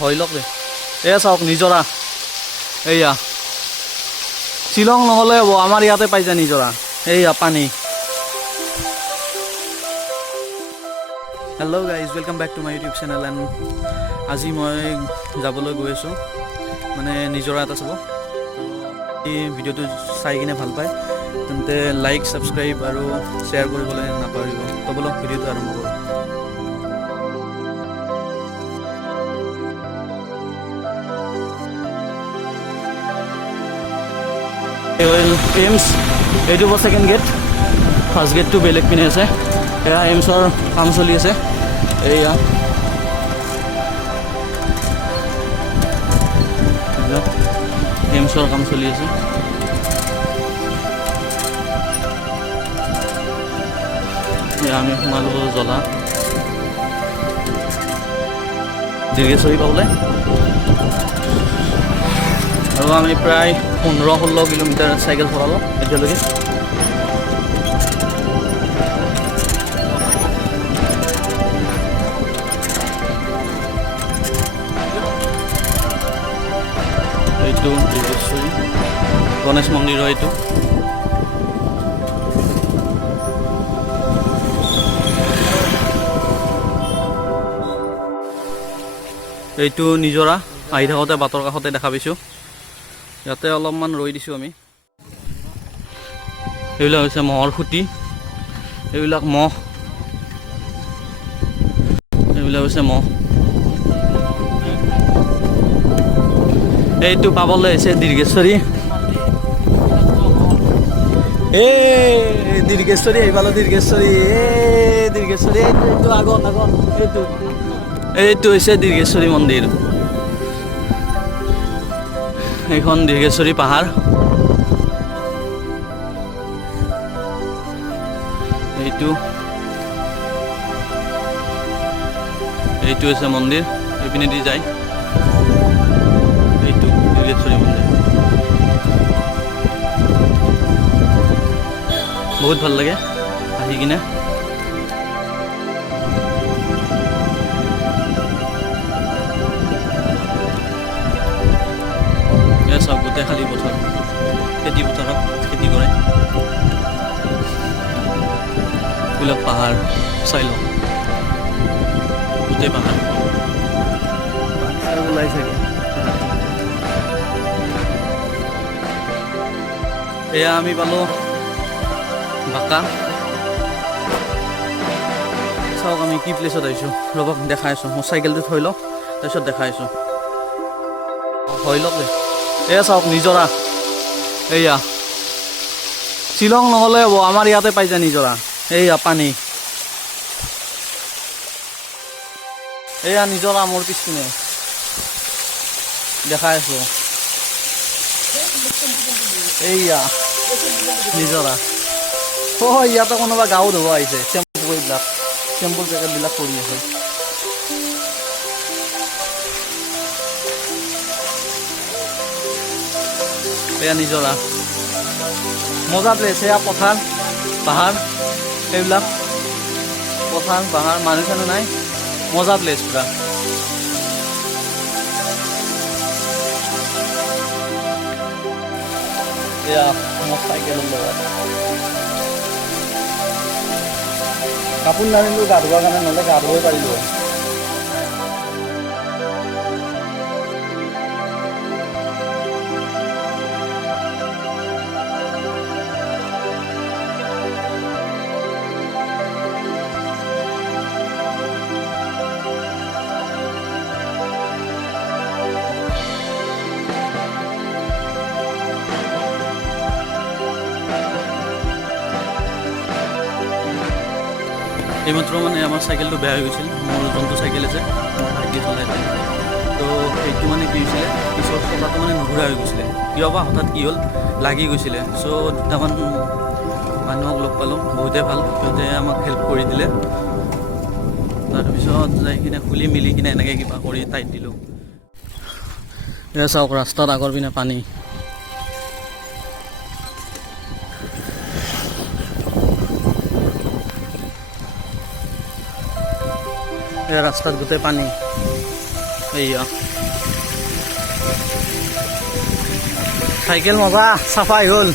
হয় লওক দে এয়া চাওক নিজৰা এইয়া শ্বিলং নহ'লে হ'ব আমাৰ ইয়াতে পাই যায় নিজৰা এইয়া পানী hello' guys welcome back to my YouTube channel and আজি মই যাবলৈ গৈ আছোঁ মানে নিজৰা এটা চাব এই ভিডিঅ'টো চাই কিনে ভাল পায় তেন্তে লাইক ছাবস্ক্ৰাইব আৰু শ্বেয়াৰ কৰিবলৈ নাপাহৰিব তো বলক ভিডিঅ'টো আৰম্ভ কৰোঁ এইমছ এইটো হ'ব ছেকেণ্ড গেট ফাৰ্ষ্ট গেটটো বেলেগ পিনে আছে এয়া এইমছৰ কাম চলি আছে এয়া এইমছৰ কাম চলি আছে এয়া আমি সোমালো জ্বলা দীৰ্ঘেশ্বৰী পাবলৈ আৰু আমি প্ৰায় 15-16 কিলোমিটাৰ চাইকেল চলালোঁ এতিয়ালৈকে এইটো দীৰ্ঘেশ্বৰী গণেশ মন্দিৰ হয় এইটো এইটো নিজৰা আহি থাকোঁতে বাটৰ কাষতে দেখা পাইছোঁ ইয়াতে অলপমান ৰৈ দিছোঁ আমি এইবিলাক হৈছে মহৰ খুঁটি এইবিলাক মহ এইবিলাক হৈছে মহ এইটো পাবলৈ হৈছে দীৰ্ঘেশ্বৰী দীৰ্ঘেশ্বৰী আহি পালোঁ দীৰ্ঘেশ্বৰী দীৰ্ঘেশ্বৰী এইটো আগত এইটো হৈছে দীৰ্ঘেশ্বৰী মন্দিৰ এইখন দীৰ্ঘেশ্বৰী পাহাৰ এইটো হৈছে মন্দিৰ এইপিনেদি যায় এইটো দীৰ্ঘেশ্বৰী মন্দিৰ বহুত ভাল লাগে আহি কিনে চাওক গোটেই খালী পথাৰ খেতি পথাৰত খেতি কৰে এইবিলাক পাহাৰ চাই লওক গোটেই পাহাৰ ওলাই চাগে এয়া আমি পালোঁ বাকা চাওক আমি কি প্লেচত আহিছোঁ ৰ'বক দেখাই আছোঁ মোৰ চাইকেলটো থৈ লওঁ তাৰপিছত দেখাই আছোঁ হৈ লওক দে এয়া চাওক নিজৰা এইয়া শ্বিলং নহ'লে হ'ব আমাৰ ইয়াতে পাই যায় নিজৰা এইয়া পানী এয়া নিজৰা মোৰ পিছপিনে দেখাই আছোঁ এইয়া নিজৰা ইয়াতে কোনোবা গাঁও ধুব আহিছে চেম্পু এইবিলাক চেম্পুৰ পেকেটবিলাক পৰি আছে এয়া নিজৰা মজা প্লেচ এয়া পথাৰ পাহাৰ এইবিলাক পথাৰ পাহাৰ মানুহ চানুহ নাই মজা প্লেচ পুৰা এয়া মোৰ চাইকেলৰ লগত কাপোৰ নানিলোঁ গা ধুবৰ কাৰণে নহ'লে গা ধুবই পাৰিলোঁ এইমাত্ৰ মানে আমাৰ চাইকেলটো বেয়া হৈ গৈছিল মোৰ যোনটো চাইকেল আছে মোৰ ভাইটি চলাই আছিল তো সেইটো মানে কি হৈছিলে পিছৰ চকাটো মানে নুঘূৰা হৈ গৈছিলে কিয় বা হঠাৎ কি হ'ল লাগি গৈছিলে চ' দুটামান মানুহক লগ পালোঁ বহুতেই ভাল সিহঁতে আমাক হেল্প কৰি দিলে তাৰপিছত যাই কিনে খুলি মিলি কিনে এনেকৈ কিবা কৰি টাইট দিলোঁ এয়া চাওক ৰাস্তাত আগৰ পিনে পানী এই ৰাস্তাত গোটেই পানী এইয়া চাইকেল মজা চাফাই হ'ল